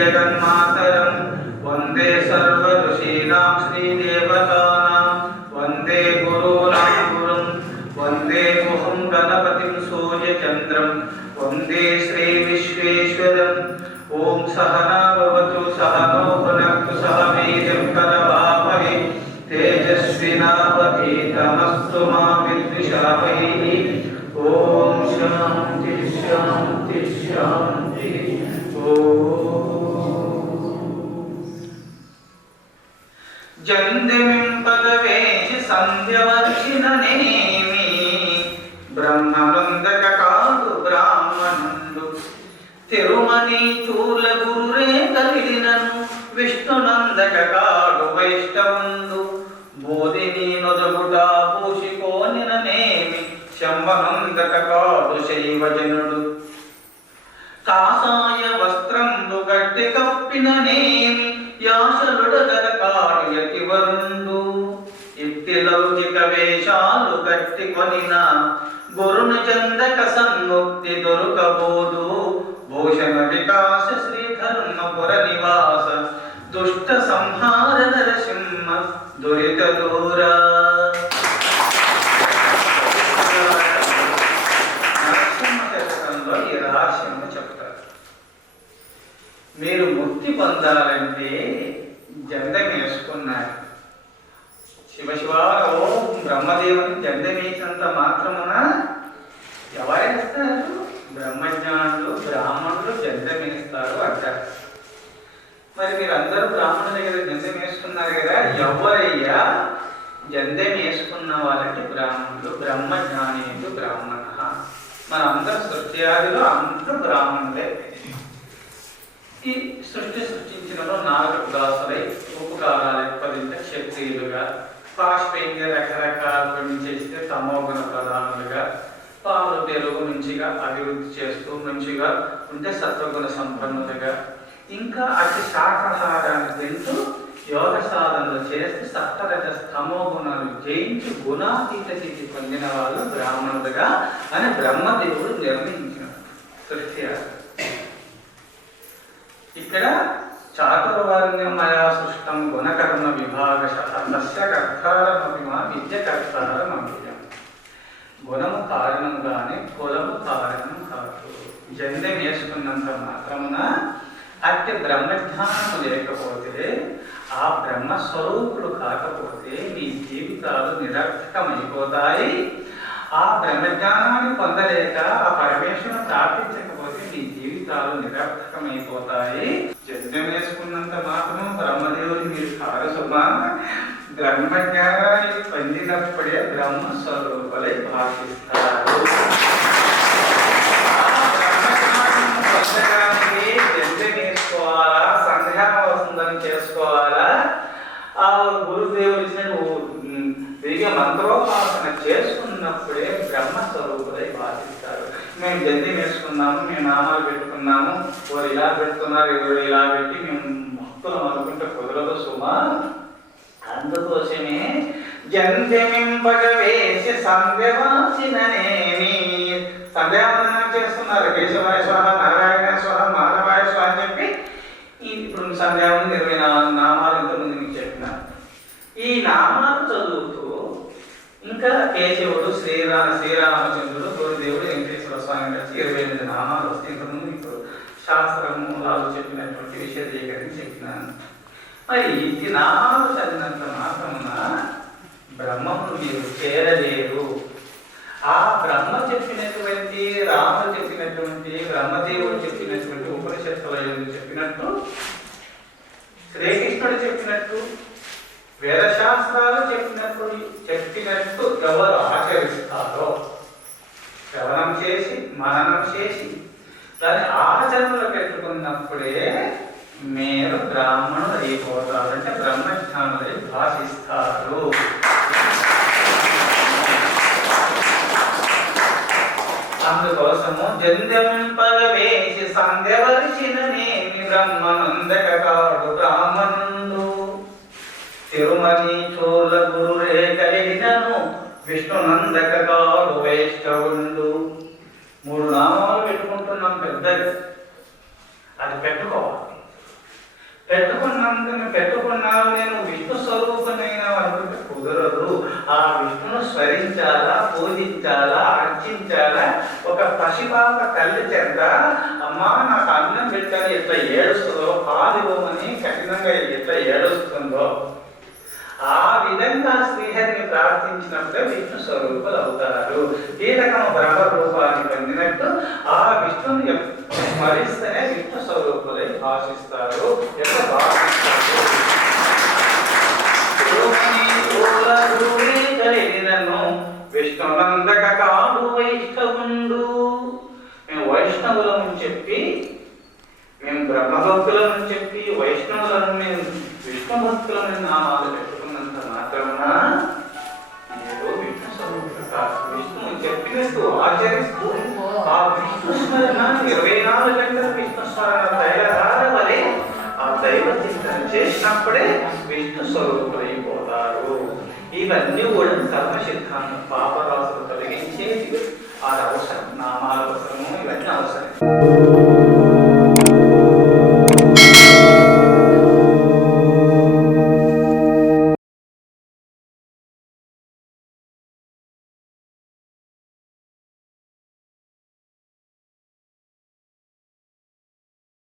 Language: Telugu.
जगन्मातरं वन्दे सर्वऋषीणां श्रीदेवतानां वन्दे गुरूणां गुरुं वन्दे गुहं गणपतिं सूर्यचन्द्रं वन्दे श्रीविश्वेश्वरम् ॐ सहना भवतु सहनो भुनक्तु सह वीर्यं करवावहै तेजस्विनावधीतमस्तु मा विद्विषावहै ॐ शान्ति शान्ति शान्ति ॐ जन्दिमिं पदवेशि संध्यवर्षिणनेमि ब्रह्मवन्दककालु ब्राह्मणुंडु తిరుమని చూల గురురే కలిడినను విష్ణునందకకాడు వైష్ణవుండు బోధిని నొదగుట పూషికోనిననేమి శంభనందకకాడు శైవజనుడు కాసాయ వస్త్రంబు గట్టి కప్పిననేమి యాశలుడగలకాడు యతివరుండు ఇట్టి లౌకిక వేషాలు గట్టి కొనిన గురును చందక సన్ముక్తి దొరకబోదు భూషణ వికాస శ్రీధర్మపుర నివాస దుష్ట సంహార నరసింహ దురిత దూర నరసింహ శతకంలో ఈ రహస్యం చెప్తారు. మీరు ముక్తి పొందాలంటే జందం వేసుకున్నారు. శివశివాల ఓం బ్రహ్మదేవుని జందం వేసినంత మాత్రమున ఎవరేస్తారు? బ్రహ్మజ్ఞానులు బ్రాహ్మణులు జందం వేస్తారు అంటారు. మరి మీరందరూ బ్రాహ్మణుల దగ్గర జందం వేసుకున్నారు కదా, ఎవరయ్యా జందం వేసుకున్న వాళ్ళంటే బ్రాహ్మణులు, బ్రహ్మజ్ఞానీయులు బ్రాహ్మణ. మనందరూ సృష్టియాదిలో అందరూ బ్రాహ్మణులే. ఈ సృష్టి సృష్టించినలో 4 దాసులై ఉపకారాలు ఎక్కువదింటే క్షత్రియులుగా, పాష్పేయంగా రకరకాల పని చేస్తే తమోగుణ ప్రధానులుగా, పాలు పెరుగు మంచిగా అభివృద్ధి చేస్తూ మంచిగా ఉంటే సత్వగుణ సంపన్నులుగా, ఇంకా అతి శాకాహారాన్ని తింటూ యోగ సాధనలు చేస్తూ సప్తరజ స్తమో గుణాలు జయించి గుణాతీత స్థితి పొందిన వాళ్ళు బ్రాహ్మణులుగా అని బ్రహ్మదేవుడు నిర్ణయించిన సృష్టి. ఇక్కడ చాతుర్వర్ణ్యం మయా సృష్టం గుణకర్మ విభాగశః తస్య కర్తారమభిమా విద్య కర్తారమభియం. గుణము కారణం కానీ కులము కారణం కాదు. జందెం వేసుకున్నంత మాత్రమున అట్టి బ్రహ్మజ్ఞానము లేకపోతే, ఆ బ్రహ్మస్వరూపుడు కాకపోతే మీ జీవితాలు నిరర్థకమైపోతాయి. ఆ బ్రహ్మజ్ఞానాన్ని పొందలేక ఆ పరమేశ్వరుని ప్రార్థించకపోతే మీ జీవితాలు నిరర్థకమైపోతాయి. జందెం వేసుకున్నంత మాత్రం బ్రహ్మదేవుని మీరు కారసుమా. బ్రహ్మజ్ఞానాన్ని పొందినప్పుడే బ్రహ్మస్వరూపులై భాషిస్తారు. పొందడానికి జందెం వేసుకోవాలా, సంధ్యావసంతం చేసుకోవాలా, ఆ గురుదేవుడు ఇచ్చిన మంత్రోపాసన చేసుకున్నప్పుడే బ్రహ్మస్వరూపులై భాషిస్తారు. మేము జందెం వేసుకున్నాము, మేము నామాలు పెట్టుకున్నాము, వారు ఇలా పెడుతున్నారు, ఎవరు ఇలా పెట్టి మేము భక్తులం అనుకుంటే కుదరదు సుమా. అందుకోసమే జందెమింపగవేసి సంధ్యవాసిననేమి సంధ్యావందనం చేస్తున్నారు. కేశవాయ స్వాహ, నారాయణ స్వాహ, మాధవాయ స్వాహ అని చెప్పి ఇప్పుడు సంధ్యావందనం 24 నామాలు ఇంతకుముందు మీకు చెప్పినారు. ఈ నామాలు చదువుతూ ఇంకా కేశవుడు, శ్రీరామచంద్రుడు, గురుదేవుడు, వెంకటేశ్వర స్వామి కలిసి 28 నామాలు వస్తాయి. ఇంతకుముందు ఇప్పుడు శాస్త్రమూలాలు చెప్పినటువంటి విశదీకరించి చెప్పినాను. మరి ఈ నామాలు చదివినంత మాత్రమున బ్రహ్మమును మీరు చేరలేరు. ఆ బ్రహ్మ చెప్పినటువంటి, రాముడు చెప్పినటువంటి, బ్రహ్మదేవుడు చెప్పినటువంటి ఉపనిషత్తుల చెప్పినట్టు, శ్రీకృష్ణుడు చెప్పినట్టు, వేదశాస్త్రాలు చెప్పినట్టు ఎవరు ఆచరిస్తారో, శ్రవణం చేసి మననం చేసి దాన్ని ఆచరణలో పెట్టుకున్నప్పుడే మీరు బ్రాహ్మణులు అయిపోతారంటే బ్రహ్మజ్ఞానులై భాషిస్తారు. అందుకోసము జందెంపగవేసి సంధ్యవర్షిణనేమి బ్రహ్మనందకకాడు బ్రాహ్మణుండు తిరుమని చోళ గురురే కలిగినను విష్ణునందకకాడు వైష్ణవుండు. 3 నామాలు పెట్టుకుంటున్నాం పెద్దగా, అది పెట్టుకోవాలి. పెట్టుకున్నాను నేను విష్ణు స్వరూపమైన అనుకుంటే కుదరదు. ఆ విష్ణును స్మరించాలా, పూజించాలా, అర్చించాలా. ఒక పసిపాప తల్లి చెంత అమ్మా నాకు అన్నం పెట్టని ఎట్లా ఏడుస్తుందో, పాలు ఇవ్వమని కఠినంగా ఎట్లా ఏడుస్తుందో, ఆ విధంగా శ్రీహరిని ప్రార్థించినప్పుడే విష్ణు స్వరూపులు అవుతారు. కీలకము బ్రహ్మ రూపాన్ని పొందినట్టు ఆ విష్ణుని స్మరిస్తేనే విష్ణు స్వరూపులై భాషిస్తారు. ఎట్లా భాషిస్తారు? విష్ణునందక కాదు వైష్ణవుండు. మేము వైష్ణవులను చెప్పి, మేము బ్రహ్మభక్తులను చెప్పి, వైష్ణవులను మేము విష్ణు భక్తులను నామాలు పెట్టుకున్నంత మాత్రమున ఏదో విష్ణు స్వరూపులు కాదు. విష్ణువు చెప్పినట్టు ఆచరిస్తూ ఆ విష్ణు స్మరణ 24 గంటల విష్ణు స్మరణ తైలధార వలె ఆ దైవ చింతన చేసినప్పుడే విష్ణు స్వరూపులైపోతారు. ఇవన్నీ కూడా కర్మ సిద్ధాంతం. పాప